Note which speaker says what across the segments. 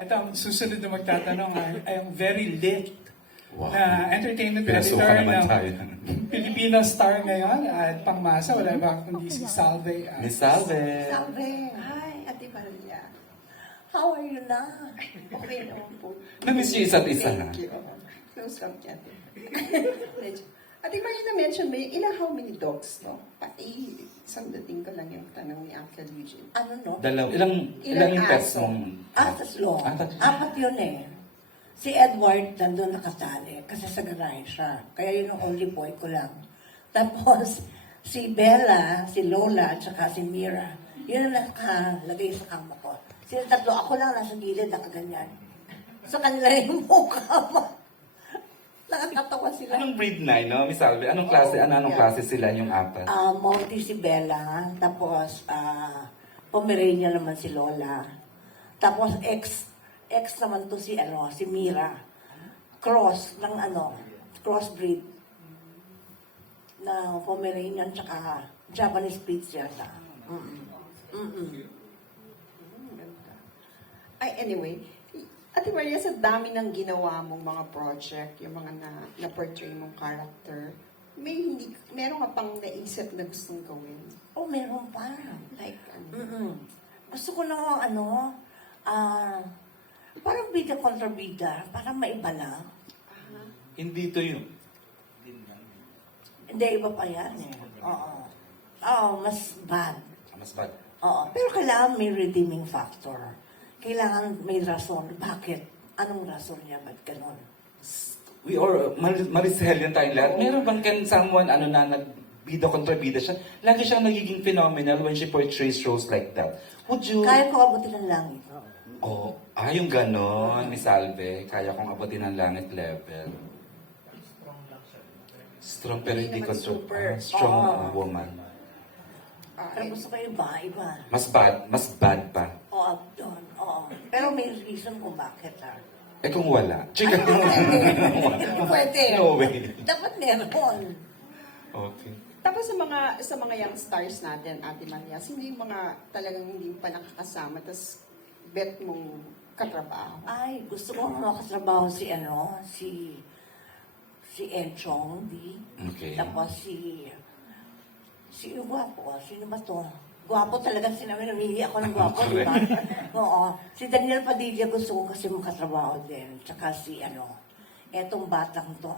Speaker 1: Ito ang susunod na magtatanong ay, ay ang very lit
Speaker 2: Wow.
Speaker 1: na entertainment editor
Speaker 2: Pinasukan naman
Speaker 1: ng
Speaker 2: tayo.
Speaker 1: Filipino Star ngayon at pangmasa, wala ba kundi si Salve. uh,
Speaker 2: Miss Salve.
Speaker 3: Sabi, hi, Ate Maria. How are you na? Okay naman po.
Speaker 2: Na-miss niyo isa't isa, ha?
Speaker 3: Thank you. Close lang niya. Medyo. Ate Maria na-mention mo yung ilang how many dogs, no? Pati isang dating ko lang yung tanong ni Uncle Eugene. Ano, no?
Speaker 2: Dalaw, ilang, ilang
Speaker 3: Ilang
Speaker 2: yung pets
Speaker 3: aso?
Speaker 2: mong...
Speaker 4: Ah, tatlo.
Speaker 2: Ah, tatlo.
Speaker 4: Apat yun eh. Si Edward nandun nakatali kasi sa garage siya. Kaya yun ang only boy ko lang. Tapos, si Bella, si Lola, at saka si Mira, yun ang nakalagay sa kama ko. Sila tatlo, ako lang nasa gilid, nakaganyan. Sa kanila yung mukha mo.
Speaker 2: Anong breed na, no, Miss Salve? Anong klase,
Speaker 3: Oo,
Speaker 2: ano, anong
Speaker 3: yeah.
Speaker 2: klase sila yung apat?
Speaker 4: Ah, Monty si Bella, tapos ah Pomeranian naman si Lola. Tapos ex ex naman to si ano, si Mira. Cross ng ano, crossbreed na Pomeranian tsaka Japanese Spitz yata. Mm-mm. Mm-mm.
Speaker 3: Ay, anyway, Ate Maria, sa dami ng ginawa mong mga project, yung mga na, na-portray mong character, may hindi, meron ka pang naisip na gustong gawin?
Speaker 4: Oh, meron pa.
Speaker 3: Like, ano?
Speaker 4: Mm-mm. Gusto ko lang ang ano, ah, parang bida kontra bida, parang maiba lang.
Speaker 3: Ah,
Speaker 2: Hindi to yung...
Speaker 4: Hindi, iba pa yan eh. Oo. Oo, mas bad.
Speaker 2: Mas bad.
Speaker 4: Oo. Pero kailangan may redeeming factor. Kailangan may rason. Bakit? Anong rason niya? Ba't ganun?
Speaker 2: We are, Mar- Maricelian tayong lahat. Meron bang can someone, ano na, nagbida kontra bida siya? Lagi siyang nagiging phenomenal when she portrays shows like that. Would you...
Speaker 4: Kaya ko abutin ng langit.
Speaker 2: Oh, ah, yung ganon, Miss Salve. Kaya kong abutin ang langit level. Strong pero hindi
Speaker 3: Hindi naman
Speaker 2: control.
Speaker 3: super.
Speaker 2: Ah, strong
Speaker 4: Oo.
Speaker 2: woman.
Speaker 3: ah,
Speaker 4: Pero gusto ko iba, iba.
Speaker 2: Mas bad, mas bad pa.
Speaker 4: Oo, doon. Oo. Pero may reason kung bakit ha.
Speaker 2: Eh kung wala. Chika.
Speaker 4: Hindi pwede.
Speaker 2: No way.
Speaker 4: Dapat meron.
Speaker 2: Okay.
Speaker 3: Tapos sa mga sa mga young stars natin, Ate Maria, sino yung mga talagang hindi pa nakakasama, tapos bet mong katrabaho?
Speaker 4: Ay, gusto ko makatrabaho si ano, si si Enchong Di.
Speaker 2: Okay.
Speaker 4: Tapos si si Gwapo. Sino ba to? Gwapo talaga sinabi, namili ako ng gwapo, di ba? Oo. Si Daniel Padilla gusto ko kasi makatrabaho din. Tsaka si ano, etong batang to.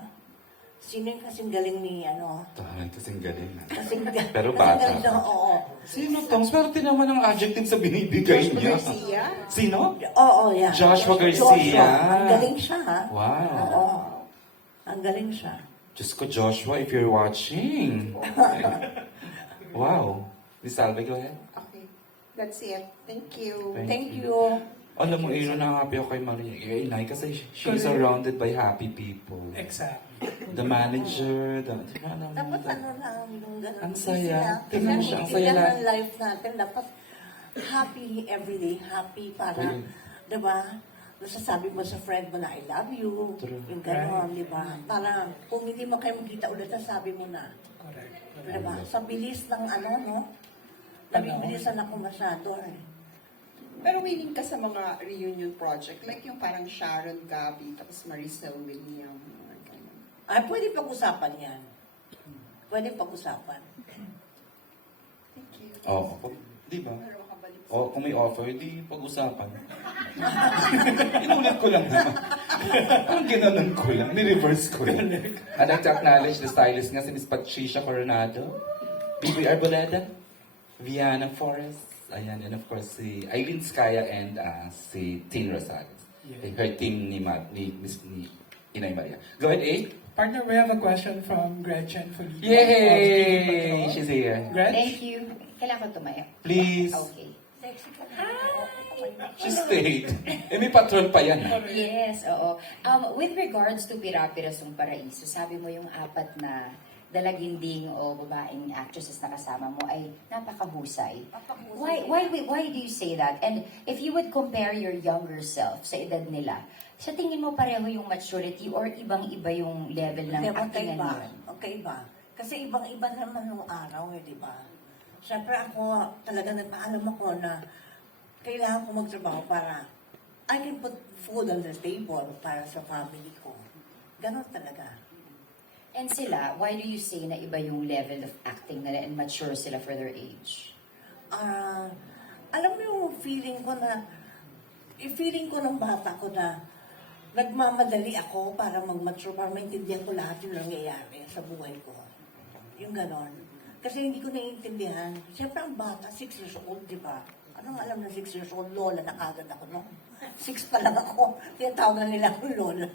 Speaker 4: Sino yung kasing galing ni ano?
Speaker 2: Tahan, kasing galing. ah.
Speaker 4: Kasing,
Speaker 2: Pero
Speaker 4: kasing
Speaker 2: bata.
Speaker 4: galing siya, oo.
Speaker 2: Sino tong? Swerte naman ang adjective sa binibigay
Speaker 3: Joshua
Speaker 2: niya.
Speaker 3: Garcia?
Speaker 2: Sino?
Speaker 4: Oo, yan.
Speaker 2: Joshua Garcia.
Speaker 4: Joshua. Ang galing siya, ha?
Speaker 2: Wow.
Speaker 4: Oo. Ang galing siya.
Speaker 2: Diyos ko, Joshua, if you're watching. wow. Miss Salve, go ahead.
Speaker 3: Okay. That's it. Thank you.
Speaker 2: Thank
Speaker 4: Thank you.
Speaker 2: Alam mo, Aaron, na happy ako kay Maria. Eh, Inay, kasi she's
Speaker 1: Correct.
Speaker 2: surrounded by happy people.
Speaker 1: Exactly.
Speaker 2: The manager, the... Di ba, alam mo,
Speaker 4: Dapat ano lang, yung ganun.
Speaker 2: Ang saya.
Speaker 4: Kasi
Speaker 2: Tingnan mo siya, ang saya lang.
Speaker 4: ang life natin. Dapat happy everyday. Happy para,
Speaker 2: Correct.
Speaker 4: di ba? Nasasabi mo sa friend mo na I love you.
Speaker 2: True.
Speaker 4: Yung gano'n, di ba? Para kung hindi mo kayo magkita ulit, sabi mo na.
Speaker 1: Correct.
Speaker 4: Di ba? Sa bilis ng ano, no? Nabibilisan ako masyado eh.
Speaker 3: Pero willing ka sa mga reunion project, like yung parang Sharon Gabi, tapos Maricel William, mga ganun.
Speaker 4: Ay, pwede pag-usapan yan. Pwede pag-usapan.
Speaker 3: Thank you.
Speaker 2: Oo. Oh, di ba?
Speaker 3: Pero makabalik sa...
Speaker 2: O kung may offer, di pag-usapan. Inulit ko lang naman. Parang ginanon ko lang, ni-reverse ko lang. I'd like to acknowledge the stylist nga si Miss Patricia Coronado, Bibi Arboleda, Viana Forrest, ayan, and of course si Eileen Skaya and uh, si Tin Rosales.
Speaker 1: Yeah.
Speaker 2: Her team ni, Ma, ni Miss ni Inay Maria. Go ahead, A.
Speaker 1: Partner, we have a question from Gretchen Felipe.
Speaker 2: Yay! She's here.
Speaker 1: Gretch?
Speaker 5: Thank you. Kailangan ko tumayo.
Speaker 2: Please.
Speaker 5: Okay.
Speaker 2: She stayed. Eh, may patrol pa yan. ah.
Speaker 5: Yes, oo. Um, with regards to Pira-Pira Sung Paraiso, sabi mo yung apat na dalaginding o babaeng actresses na kasama mo ay napakahusay.
Speaker 4: Napakahusay.
Speaker 5: Why, why, why do you say that? And if you would compare your younger self sa edad nila, sa tingin mo pareho yung maturity or ibang-iba yung level ng
Speaker 4: Hindi,
Speaker 5: actingan
Speaker 4: magkaiba.
Speaker 5: yun?
Speaker 4: Magkaiba. Kasi ibang-iba naman nung araw eh, di ba? Siyempre ako, talaga nagpaalam ako na kailangan ko magtrabaho para I can put food on the table para sa family ko. Ganon talaga.
Speaker 5: And sila, why do you say na iba yung level of acting nila and mature sila for their age?
Speaker 4: Ah, alam mo yung feeling ko na, yung feeling ko ng bata ko na nagmamadali ako para mag-mature, para maintindihan ko lahat yung nangyayari sa buhay ko. Yung ganon. Kasi hindi ko naiintindihan. Siyempre ang bata, 6 years old, di ba? Anong alam na 6 years old? Lola na kagad ako, no? 6 pa lang ako. Tinatawag na nila akong lola.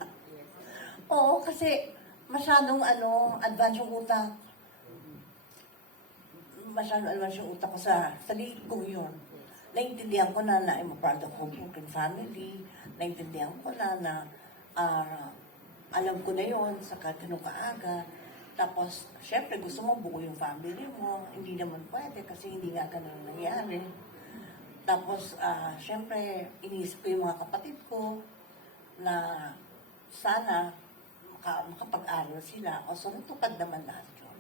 Speaker 4: Oo, kasi masyadong ano, advance yung utak. Masyadong advance yung utak ko sa, sa liit ko yun. Naintindihan ko na na I'm a part of a broken family. Naintindihan ko na na ah, alam ko na yon sa kanong kaaga. Tapos, syempre, gusto mo buo yung family mo. Hindi naman pwede kasi hindi nga ganun nangyari. Tapos, ah, syempre, iniisip ko yung mga kapatid ko na sana maka, makapag-aral sila. O so, natupad naman lahat yun.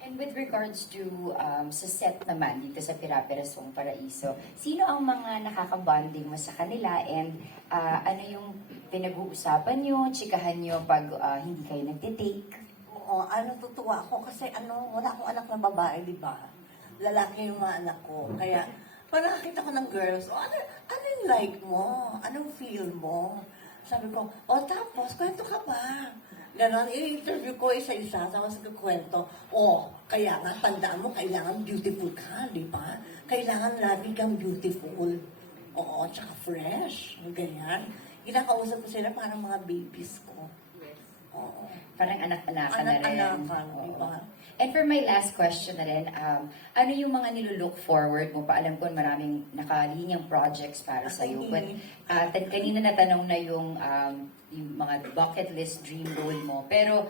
Speaker 5: And with regards to um, sa set naman dito sa Piraperasong Paraiso, sino ang mga nakakabonding mo sa kanila and ah, ano yung pinag-uusapan nyo, chikahan nyo pag ah, hindi kayo nagtitake?
Speaker 4: Oo, ano, tutuwa ako kasi ano, wala akong anak na babae, di ba? Lalaki yung mga anak ko. Kaya, pag nakakita ko ng girls, oh, ano, ano yung like mo? Anong feel mo? Sabi ko, oh, tapos, kwento ka ba? Ganon, i-interview ko isa-isa, tapos nagkwento. Oh, kaya nga, tandaan mo, kailangan beautiful ka, di ba? Kailangan lagi kang beautiful. Oo, tsaka fresh. Ganyan. Ginakausap ko sila parang mga babies ko. Oo.
Speaker 5: Parang anak-anakan na rin.
Speaker 4: Anak-anakan,
Speaker 5: Oo.
Speaker 4: di ba?
Speaker 5: And for my last question na rin, um, ano yung mga nilulook forward mo? Paalam ko maraming nakalinyang projects para sa iyo. But uh, kanina natanong na yung, um, yung mga bucket list dream goal mo. Pero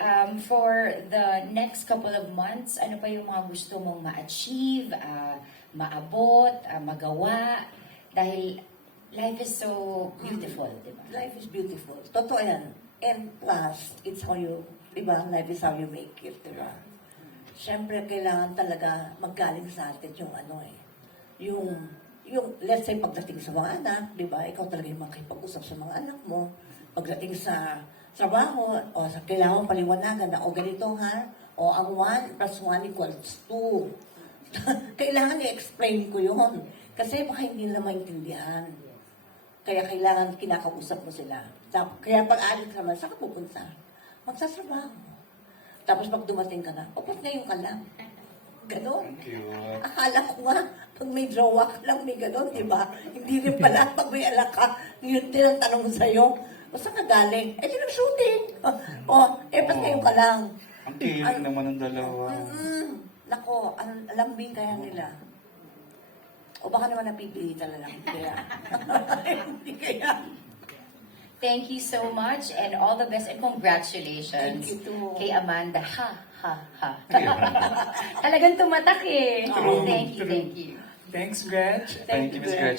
Speaker 5: um, for the next couple of months, ano pa yung mga gusto mong ma-achieve, ah, maabot, ah, magawa? Dahil life is so beautiful, di ba?
Speaker 4: Life is beautiful. Totoo yan. And plus, it's how you, di ba? Life is how you make it, di ba? Siyempre, kailangan talaga maggaling sa atin yung ano eh. Yung, yung, let's say, pagdating sa mga anak, di ba? Ikaw talaga yung makipag-usap sa mga anak mo. Pagdating sa trabaho, o sa kailangan paliwanagan na, o ganito ha, o ang 1 plus 1 equals 2. kailangan i-explain ko yun. Kasi baka hindi nila maintindihan. Kaya kailangan kinakausap mo sila. Kaya pag alit ka naman, saan ka pupunta? Magsatrabaho. Tapos pag dumating ka na, o ba't ngayon ka lang? Ganon. Akala ko nga, pag may jowa ka lang, may ganon, di ba? Hindi rin pala, pag may alak ka, yun din ang tanong sa'yo. O saan ka galing? Eh, di nag-shooting. O, eh, ba't ngayon ka lang?
Speaker 2: Ang caring naman ng dalawa.
Speaker 4: Mm, nako, ang lambing kaya nila. O baka naman napipilitan na lang. Kaya. Hindi kaya.
Speaker 5: Thank you so much and all the best and congratulations
Speaker 4: Thank you too.
Speaker 5: kay Amanda. Ha, ha, ha. Talagang tumatak eh.
Speaker 4: True,
Speaker 5: Thank you,
Speaker 1: true.
Speaker 5: thank you.
Speaker 1: Thanks, Gretch.
Speaker 2: Thank you, Miss Gretchen.